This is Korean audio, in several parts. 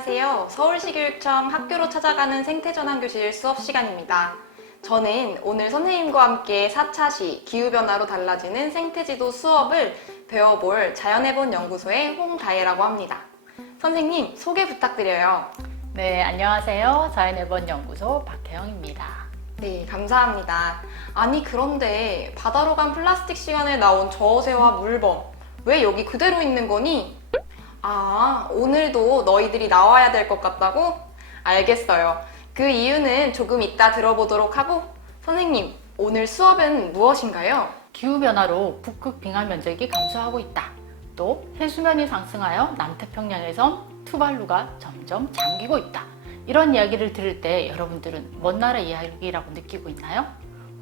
안녕하세요. 서울시 교육청 학교로 찾아가는 생태전환교실 수업 시간입니다. 저는 오늘 선생님과 함께 4차시 기후변화로 달라지는 생태지도 수업을 배워볼 자연해본 연구소의 홍다혜라고 합니다. 선생님, 소개 부탁드려요. 네, 안녕하세요. 자연해본 연구소 박혜영입니다. 네, 감사합니다. 아니, 그런데 바다로 간 플라스틱 시간에 나온 저어새와 물범, 왜 여기 그대로 있는 거니? 아, 오늘도 너희들이 나와야 될 것 같다고? 알겠어요. 그 이유는 조금 이따 들어보도록 하고, 선생님, 오늘 수업은 무엇인가요? 기후변화로 북극 빙하 면적이 감소하고 있다. 또 해수면이 상승하여 남태평양에선 투발루가 점점 잠기고 있다. 이런 이야기를 들을 때 여러분들은 먼 나라 이야기라고 느끼고 있나요?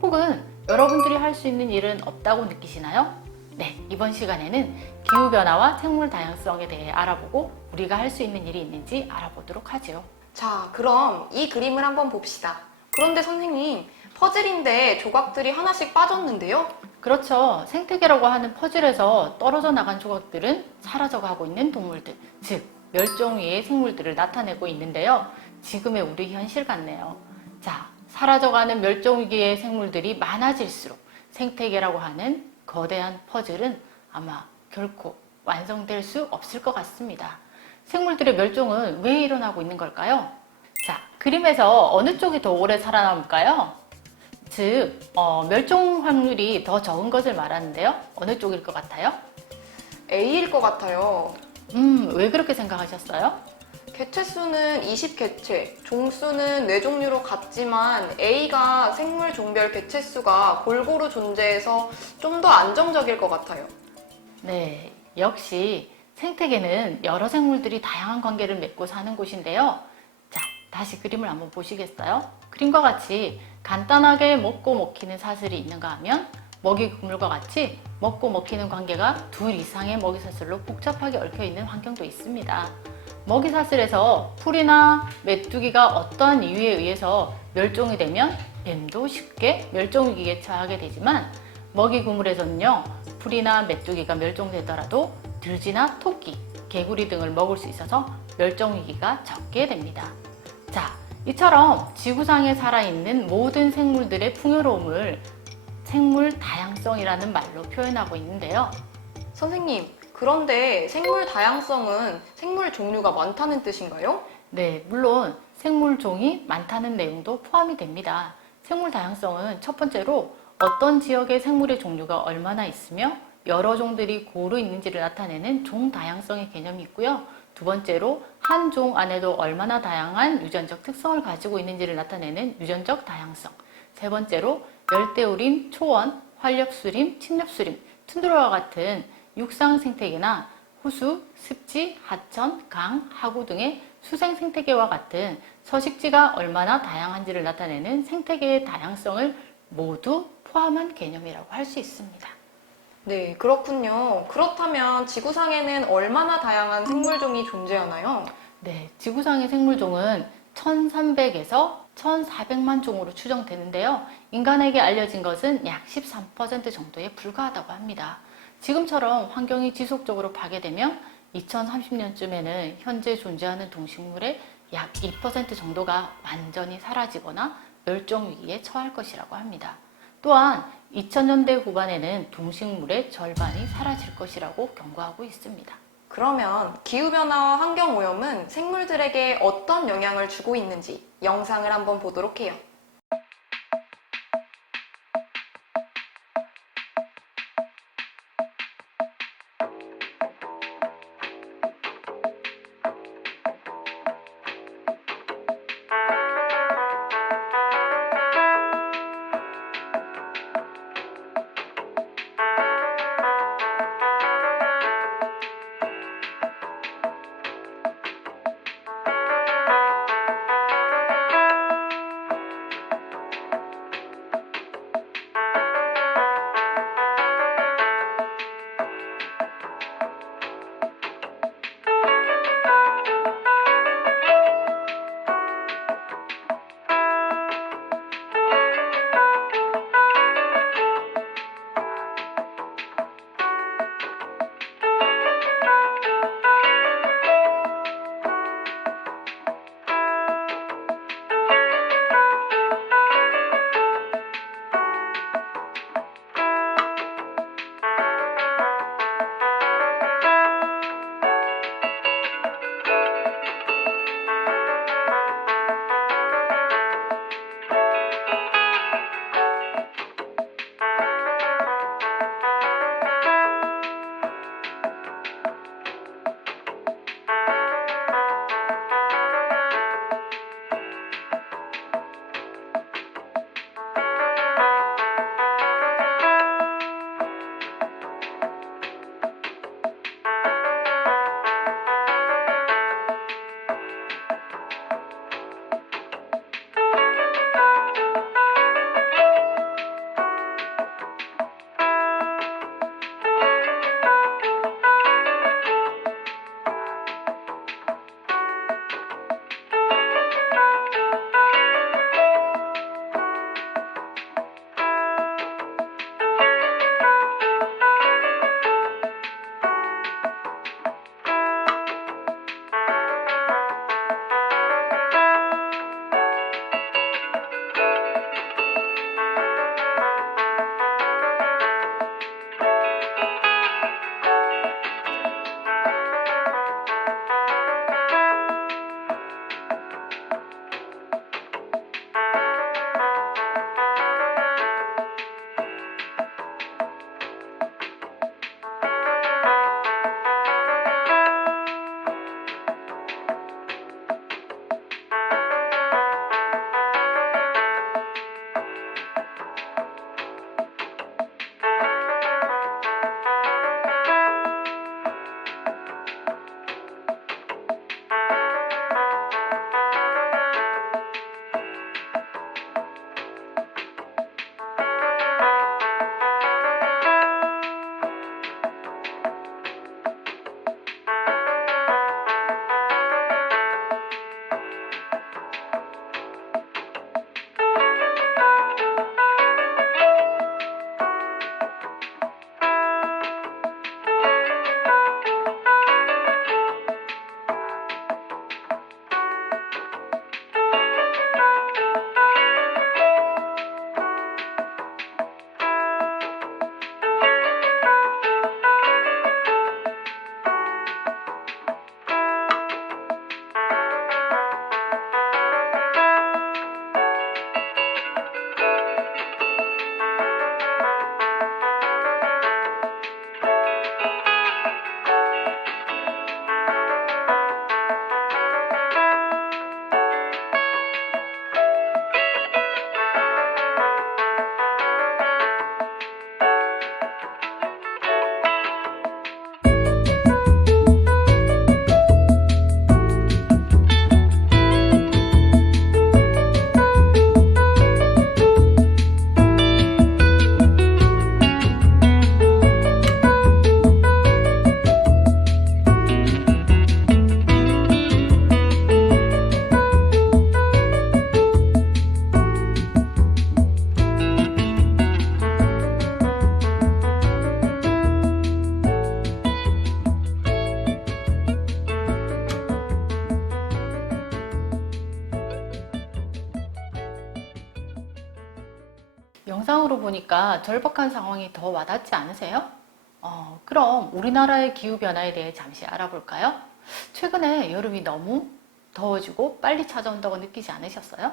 혹은 여러분들이 할 수 있는 일은 없다고 느끼시나요? 네, 이번 시간에는 기후변화와 생물 다양성에 대해 알아보고 우리가 할 수 있는 일이 있는지 알아보도록 하죠. 자, 그럼 이 그림을 한번 봅시다. 그런데 선생님, 퍼즐인데 조각들이 하나씩 빠졌는데요? 그렇죠. 생태계라고 하는 퍼즐에서 떨어져 나간 조각들은 사라져가고 있는 동물들, 즉 멸종위의 생물들을 나타내고 있는데요. 지금의 우리 현실 같네요. 자, 사라져가는 멸종위기의 생물들이 많아질수록 생태계라고 하는 거대한 퍼즐은 아마 결코 완성될 수 없을 것 같습니다. 생물들의 멸종은 왜 일어나고 있는 걸까요? 자, 그림에서 어느 쪽이 더 오래 살아남을까요? 즉, 멸종 확률이 더 적은 것을 말하는데요. 어느 쪽일 것 같아요? A일 것 같아요. 왜 그렇게 생각하셨어요? 개체 수는 20개체, 종수는 4종류로 같지만 A가 생물 종별 개체 수가 골고루 존재해서 좀 더 안정적일 것 같아요. 네, 역시 생태계는 여러 생물들이 다양한 관계를 맺고 사는 곳인데요. 자, 다시 그림을 한번 보시겠어요? 그림과 같이 간단하게 먹고 먹히는 사슬이 있는가 하면 먹이 그물과 같이 먹고 먹히는 관계가 둘 이상의 먹이 사슬로 복잡하게 얽혀 있는 환경도 있습니다. 먹이 사슬에서 풀이나 메뚜기가 어떠한 이유에 의해서 멸종이 되면 뱀도 쉽게 멸종위기에 처하게 되지만 먹이 그물에서는요, 풀이나 메뚜기가 멸종되더라도 들쥐나 토끼, 개구리 등을 먹을 수 있어서 멸종위기가 적게 됩니다. 자, 이처럼 지구상에 살아있는 모든 생물들의 풍요로움을 생물 다양성이라는 말로 표현하고 있는데요. 선생님, 그런데 생물 다양성은 생물 종류가 많다는 뜻인가요? 네, 물론 생물종이 많다는 내용도 포함이 됩니다. 생물 다양성은 첫 번째로 어떤 지역의 생물의 종류가 얼마나 있으며 여러 종들이 고루 있는지를 나타내는 종 다양성의 개념이 있고요. 두 번째로 한 종 안에도 얼마나 다양한 유전적 특성을 가지고 있는지를 나타내는 유전적 다양성. 세 번째로 열대우림, 초원, 활렵수림, 침렵수림, 툰드라와 같은 육상 생태계나 호수, 습지, 하천, 강, 하구 등의 수생 생태계와 같은 서식지가 얼마나 다양한지를 나타내는 생태계의 다양성을 모두 포함한 개념이라고 할 수 있습니다. 네, 그렇군요. 그렇다면 지구상에는 얼마나 다양한 생물종이 존재하나요? 네, 지구상의 생물종은 1300에서 1400만 종으로 추정되는데요. 인간에게 알려진 것은 약 13% 정도에 불과하다고 합니다. 지금처럼 환경이 지속적으로 파괴되면 2030년쯤에는 현재 존재하는 동식물의 약 2% 정도가 완전히 사라지거나 멸종 위기에 처할 것이라고 합니다. 또한 2000년대 후반에는 동식물의 절반이 사라질 것이라고 경고하고 있습니다. 그러면 기후변화와 환경오염은 생물들에게 어떤 영향을 주고 있는지 영상을 한번 보도록 해요. 현장으로 보니까 절박한 상황이 더 와닿지 않으세요? 그럼 우리나라의 기후변화에 대해 잠시 알아볼까요? 최근에 여름이 너무 더워지고 빨리 찾아온다고 느끼지 않으셨어요?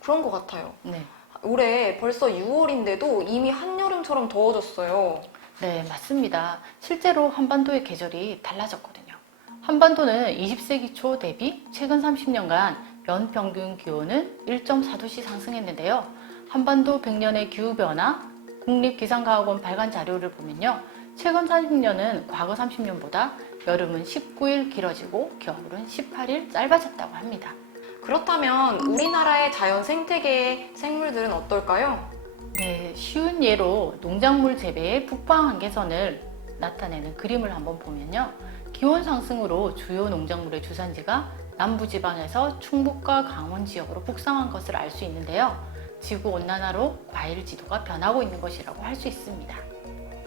그런 것 같아요. 네. 올해 벌써 6월인데도 이미 한여름처럼 더워졌어요. 네, 맞습니다. 실제로 한반도의 계절이 달라졌거든요. 한반도는 20세기 초 대비 최근 30년간 연평균 기온은 1.4도씩 상승했는데요. 한반도 100년의 기후변화 국립기상과학원 발간 자료를 보면요. 최근 30년은 과거 30년보다 여름은 19일 길어지고 겨울은 18일 짧아졌다고 합니다. 그렇다면 우리나라의 자연 생태계의 생물들은 어떨까요? 네, 쉬운 예로 농작물 재배의 북방 한계선을 나타내는 그림을 한번 보면요. 기온 상승으로 주요 농작물의 주산지가 남부지방에서 충북과 강원 지역으로 북상한 것을 알 수 있는데요. 지구온난화로 과일 지도가 변하고 있는 것이라고 할 수 있습니다.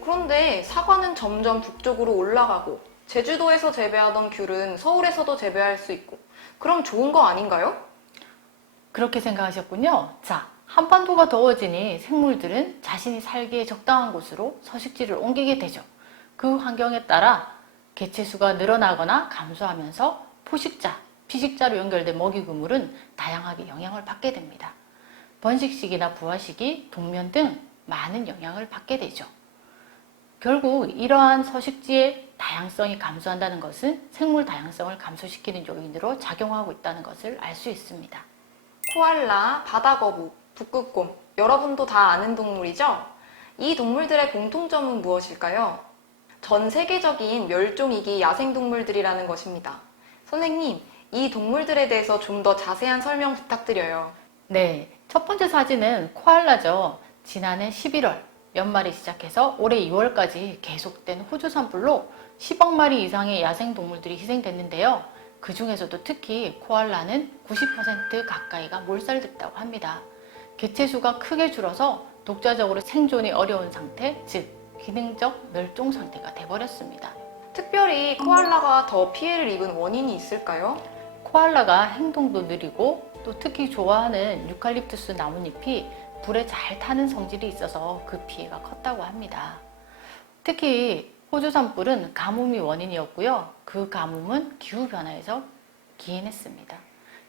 그런데 사과는 점점 북쪽으로 올라가고 제주도에서 재배하던 귤은 서울에서도 재배할 수 있고 그럼 좋은 거 아닌가요? 그렇게 생각하셨군요. 자, 한반도가 더워지니 생물들은 자신이 살기에 적당한 곳으로 서식지를 옮기게 되죠. 그 환경에 따라 개체수가 늘어나거나 감소하면서 포식자, 피식자로 연결된 먹이 그물은 다양하게 영향을 받게 됩니다. 번식시기나 부화시기, 동면 등 많은 영향을 받게 되죠. 결국 이러한 서식지의 다양성이 감소한다는 것은 생물 다양성을 감소시키는 요인으로 작용하고 있다는 것을 알 수 있습니다. 코알라, 바다거북, 북극곰, 여러분도 다 아는 동물이죠? 이 동물들의 공통점은 무엇일까요? 전 세계적인 멸종위기 야생동물들이라는 것입니다. 선생님, 이 동물들에 대해서 좀 더 자세한 설명 부탁드려요. 네, 첫 번째 사진은 코알라죠. 지난해 11월 연말에 시작해서 올해 2월까지 계속된 호주 산불로 10억 마리 이상의 야생동물들이 희생됐는데요. 그 중에서도 특히 코알라는 90% 가까이가 몰살됐다고 합니다. 개체수가 크게 줄어서 독자적으로 생존이 어려운 상태, 즉 기능적 멸종 상태가 돼버렸습니다. 특별히 코알라가 더 피해를 입은 원인이 있을까요? 코알라가 행동도 느리고 또 특히 좋아하는 유칼립투스 나뭇잎이 불에 잘 타는 성질이 있어서 그 피해가 컸다고 합니다. 특히 호주 산불은 가뭄이 원인이었고요. 그 가뭄은 기후변화에서 기인했습니다.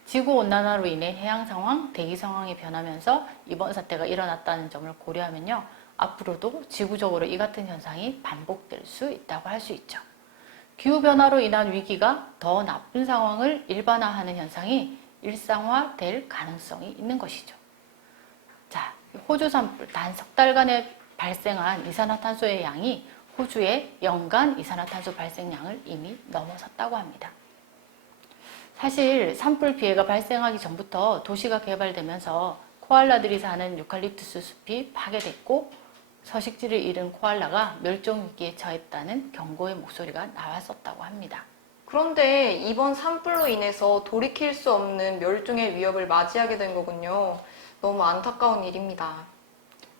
지구온난화로 인해 해양 상황, 대기 상황이 변하면서 이번 사태가 일어났다는 점을 고려하면요. 앞으로도 지구적으로 이 같은 현상이 반복될 수 있다고 할 수 있죠. 기후변화로 인한 위기가 더 나쁜 상황을 일반화하는 현상이 일상화될 가능성이 있는 것이죠. 자, 호주 산불 단 석 달간에 발생한 이산화탄소의 양이 호주의 연간 이산화탄소 발생량을 이미 넘어섰다고 합니다. 사실 산불 피해가 발생하기 전부터 도시가 개발되면서 코알라들이 사는 유칼립투스 숲이 파괴됐고 서식지를 잃은 코알라가 멸종위기에 처했다는 경고의 목소리가 나왔었다고 합니다. 그런데 이번 산불로 인해서 돌이킬 수 없는 멸종의 위협을 맞이하게 된 거군요. 너무 안타까운 일입니다.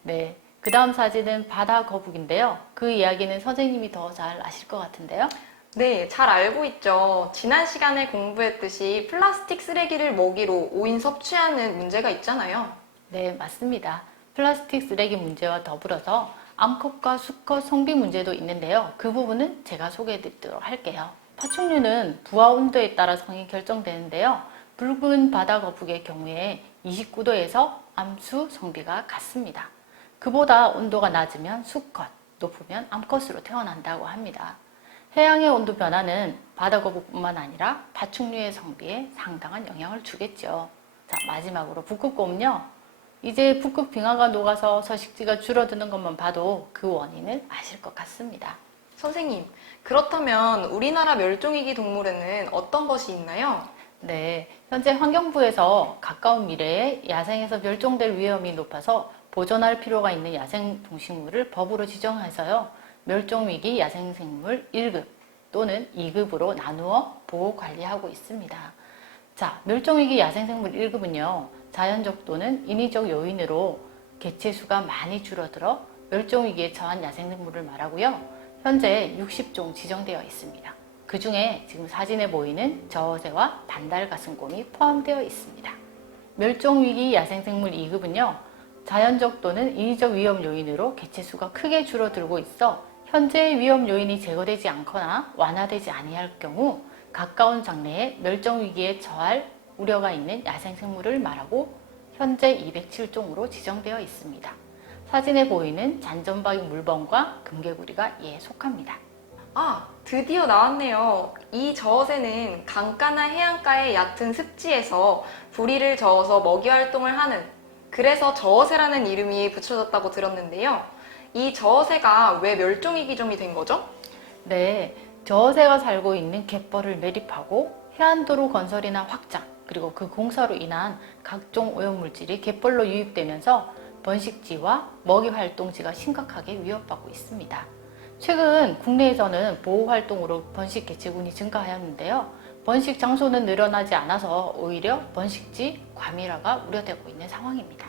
네, 그 다음 사진은 바다 거북인데요. 그 이야기는 선생님이 더 잘 아실 것 같은데요. 네, 잘 알고 있죠. 지난 시간에 공부했듯이 플라스틱 쓰레기를 먹이로 오인 섭취하는 문제가 있잖아요. 네, 맞습니다. 플라스틱 쓰레기 문제와 더불어서 암컷과 수컷 성비 문제도 있는데요. 그 부분은 제가 소개해 드리도록 할게요. 파충류는 부화 온도에 따라 성이 결정되는데요. 붉은 바다 거북의 경우에 29도에서 암수 성비가 같습니다. 그보다 온도가 낮으면 수컷, 높으면 암컷으로 태어난다고 합니다. 해양의 온도 변화는 바다 거북뿐만 아니라 파충류의 성비에 상당한 영향을 주겠죠. 자, 마지막으로 북극곰은요. 이제 북극 빙하가 녹아서 서식지가 줄어드는 것만 봐도 그 원인을 아실 것 같습니다. 선생님, 그렇다면 우리나라 멸종위기 동물에는 어떤 것이 있나요? 네, 현재 환경부에서 가까운 미래에 야생에서 멸종될 위험이 높아서 보존할 필요가 있는 야생 동식물을 법으로 지정해서요. 멸종위기 야생생물 1급 또는 2급으로 나누어 보호 관리하고 있습니다. 자, 멸종위기 야생생물 1급은요. 자연적 또는 인위적 요인으로 개체수가 많이 줄어들어 멸종위기에 처한 야생생물을 말하고요. 현재 60종 지정되어 있습니다. 그 중에 지금 사진에 보이는 저어새와 반달가슴곰이 포함되어 있습니다. 멸종위기 야생생물 2급은요. 자연적 또는 인위적 위험 요인으로 개체수가 크게 줄어들고 있어 현재의 위험 요인이 제거되지 않거나 완화되지 아니할 경우 가까운 장래에 멸종 위기에 처할 우려가 있는 야생생물을 말하고 현재 207종으로 지정되어 있습니다. 사진에 보이는 잔점박이 물범과 금개구리가 이에 속합니다. 아, 드디어 나왔네요. 이 저어새는 강가나 해안가의 얕은 습지에서 부리를 저어서 먹이 활동을 하는, 그래서 저어새라는 이름이 붙여졌다고 들었는데요. 이 저어새가 왜 멸종위기 종이 된 거죠? 네, 저어새가 살고 있는 갯벌을 매립하고 해안도로 건설이나 확장, 그리고 그 공사로 인한 각종 오염물질이 갯벌로 유입되면서 번식지와 먹이 활동지가 심각하게 위협받고 있습니다. 최근 국내에서는 보호활동으로 번식 개체군이 증가하였는데요. 번식 장소는 늘어나지 않아서 오히려 번식지 과밀화가 우려되고 있는 상황입니다.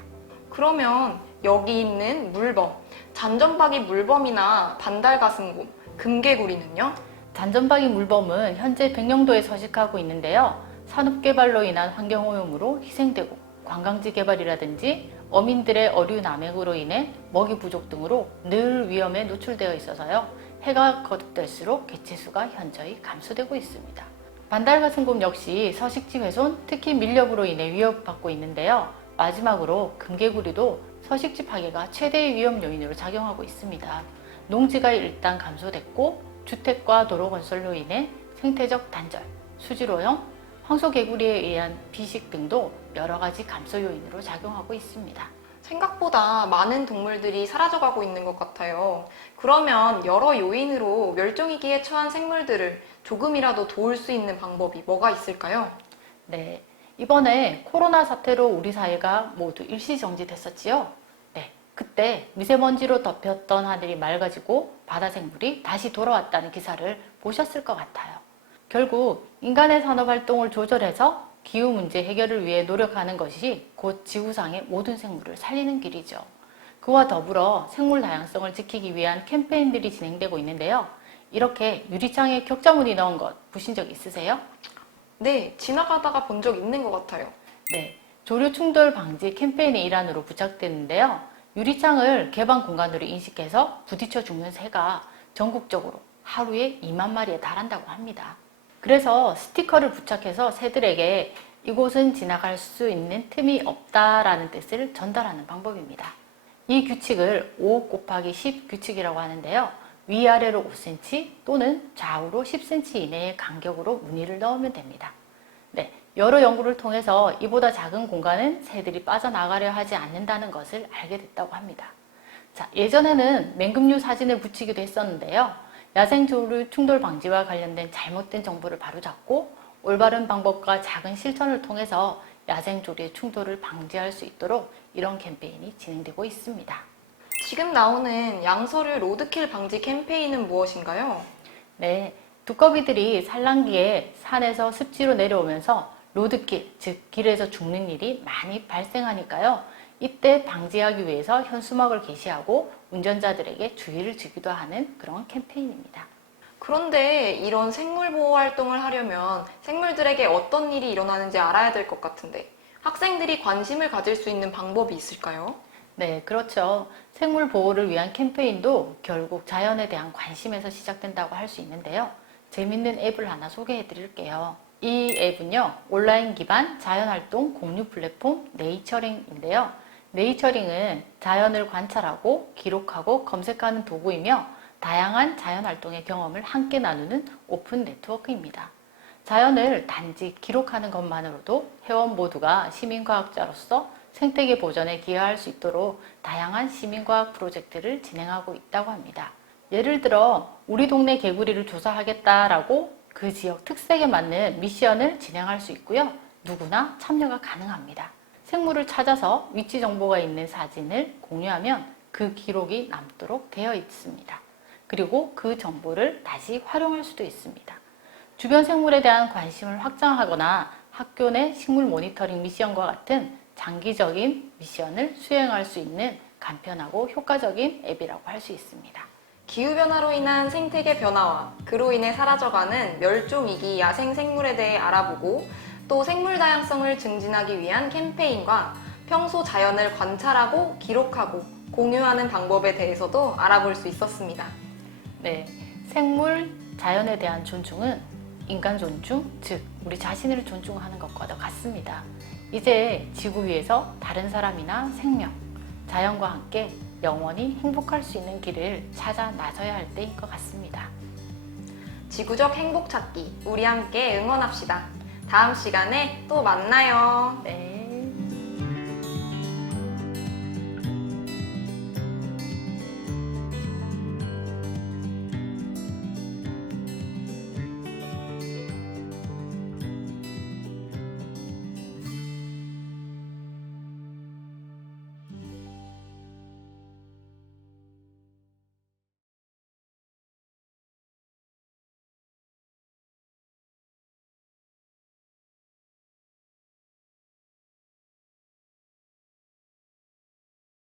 그러면 여기 있는 물범, 잔점박이 물범이나 반달가슴곰, 금개구리는요? 잔점박이 물범은 현재 백령도에 서식하고 있는데요. 산업개발로 인한 환경오염으로 희생되고 관광지 개발이라든지 어민들의 어류 남획으로 인해 먹이 부족 등으로 늘 위험에 노출되어 있어서요. 해가 거듭될수록 개체수가 현저히 감소되고 있습니다. 반달가슴곰 역시 서식지 훼손, 특히 밀렵으로 인해 위협받고 있는데요. 마지막으로 금개구리도 서식지 파괴가 최대의 위험 요인으로 작용하고 있습니다. 농지가 일단 감소됐고 주택과 도로 건설로 인해 생태적 단절, 수질오염, 황소개구리에 의한 비식 등도 여러 가지 감소 요인으로 작용하고 있습니다. 생각보다 많은 동물들이 사라져가고 있는 것 같아요. 그러면 여러 요인으로 멸종위기에 처한 생물들을 조금이라도 도울 수 있는 방법이 뭐가 있을까요? 네, 이번에 코로나 사태로 우리 사회가 모두 일시정지됐었지요. 네, 그때 미세먼지로 덮였던 하늘이 맑아지고 바다 생물이 다시 돌아왔다는 기사를 보셨을 것 같아요. 결국 인간의 산업활동을 조절해서 기후 문제 해결을 위해 노력하는 것이 곧 지구상의 모든 생물을 살리는 길이죠. 그와 더불어 생물 다양성을 지키기 위한 캠페인들이 진행되고 있는데요. 이렇게 유리창에 격자무늬 넣은 것 보신 적 있으세요? 네, 지나가다가 본 적 있는 것 같아요. 네, 조류 충돌 방지 캠페인의 일환으로 부착됐는데요. 유리창을 개방 공간으로 인식해서 부딪혀 죽는 새가 전국적으로 하루에 2만 마리에 달한다고 합니다. 그래서 스티커를 부착해서 새들에게 이곳은 지나갈 수 있는 틈이 없다라는 뜻을 전달하는 방법입니다. 이 규칙을 5 곱하기 10 규칙이라고 하는데요. 위아래로 5cm 또는 좌우로 10cm 이내의 간격으로 무늬를 넣으면 됩니다. 네, 여러 연구를 통해서 이보다 작은 공간은 새들이 빠져나가려 하지 않는다는 것을 알게 됐다고 합니다. 자, 예전에는 맹금류 사진을 붙이기도 했었는데요. 야생조류 충돌 방지와 관련된 잘못된 정보를 바로잡고 올바른 방법과 작은 실천을 통해서 야생조류의 충돌을 방지할 수 있도록 이런 캠페인이 진행되고 있습니다. 지금 나오는 양서류 로드킬 방지 캠페인은 무엇인가요? 네, 두꺼비들이 산란기에 산에서 습지로 내려오면서 로드킬, 즉 길에서 죽는 일이 많이 발생하니까요. 이때 방지하기 위해서 현수막을 게시하고 운전자들에게 주의를 주기도 하는 그런 캠페인입니다. 그런데 이런 생물 보호 활동을 하려면 생물들에게 어떤 일이 일어나는지 알아야 될 것 같은데 학생들이 관심을 가질 수 있는 방법이 있을까요? 네, 그렇죠. 생물 보호를 위한 캠페인도 결국 자연에 대한 관심에서 시작된다고 할 수 있는데요. 재밌는 앱을 하나 소개해 드릴게요. 이 앱은요, 온라인 기반 자연활동 공유 플랫폼 네이처링인데요. 네이처링은 자연을 관찰하고 기록하고 검색하는 도구이며 다양한 자연활동의 경험을 함께 나누는 오픈 네트워크입니다. 자연을 단지 기록하는 것만으로도 회원 모두가 시민과학자로서 생태계 보전에 기여할 수 있도록 다양한 시민과학 프로젝트를 진행하고 있다고 합니다. 예를 들어 우리 동네 개구리를 조사하겠다라고 그 지역 특색에 맞는 미션을 진행할 수 있고요. 누구나 참여가 가능합니다. 생물을 찾아서 위치 정보가 있는 사진을 공유하면 그 기록이 남도록 되어 있습니다. 그리고 그 정보를 다시 활용할 수도 있습니다. 주변 생물에 대한 관심을 확장하거나 학교 내 식물 모니터링 미션과 같은 장기적인 미션을 수행할 수 있는 간편하고 효과적인 앱이라고 할 수 있습니다. 기후변화로 인한 생태계 변화와 그로 인해 사라져가는 멸종위기 야생 생물에 대해 알아보고 또 생물 다양성을 증진하기 위한 캠페인과 평소 자연을 관찰하고 기록하고 공유하는 방법에 대해서도 알아볼 수 있었습니다. 네, 생물, 자연에 대한 존중은 인간 존중, 즉 우리 자신을 존중하는 것과도 같습니다. 이제 지구 위에서 다른 사람이나 생명, 자연과 함께 영원히 행복할 수 있는 길을 찾아 나서야 할 때인 것 같습니다. 지구적 행복 찾기, 우리 함께 응원합시다. 다음 시간에 또 만나요. 네.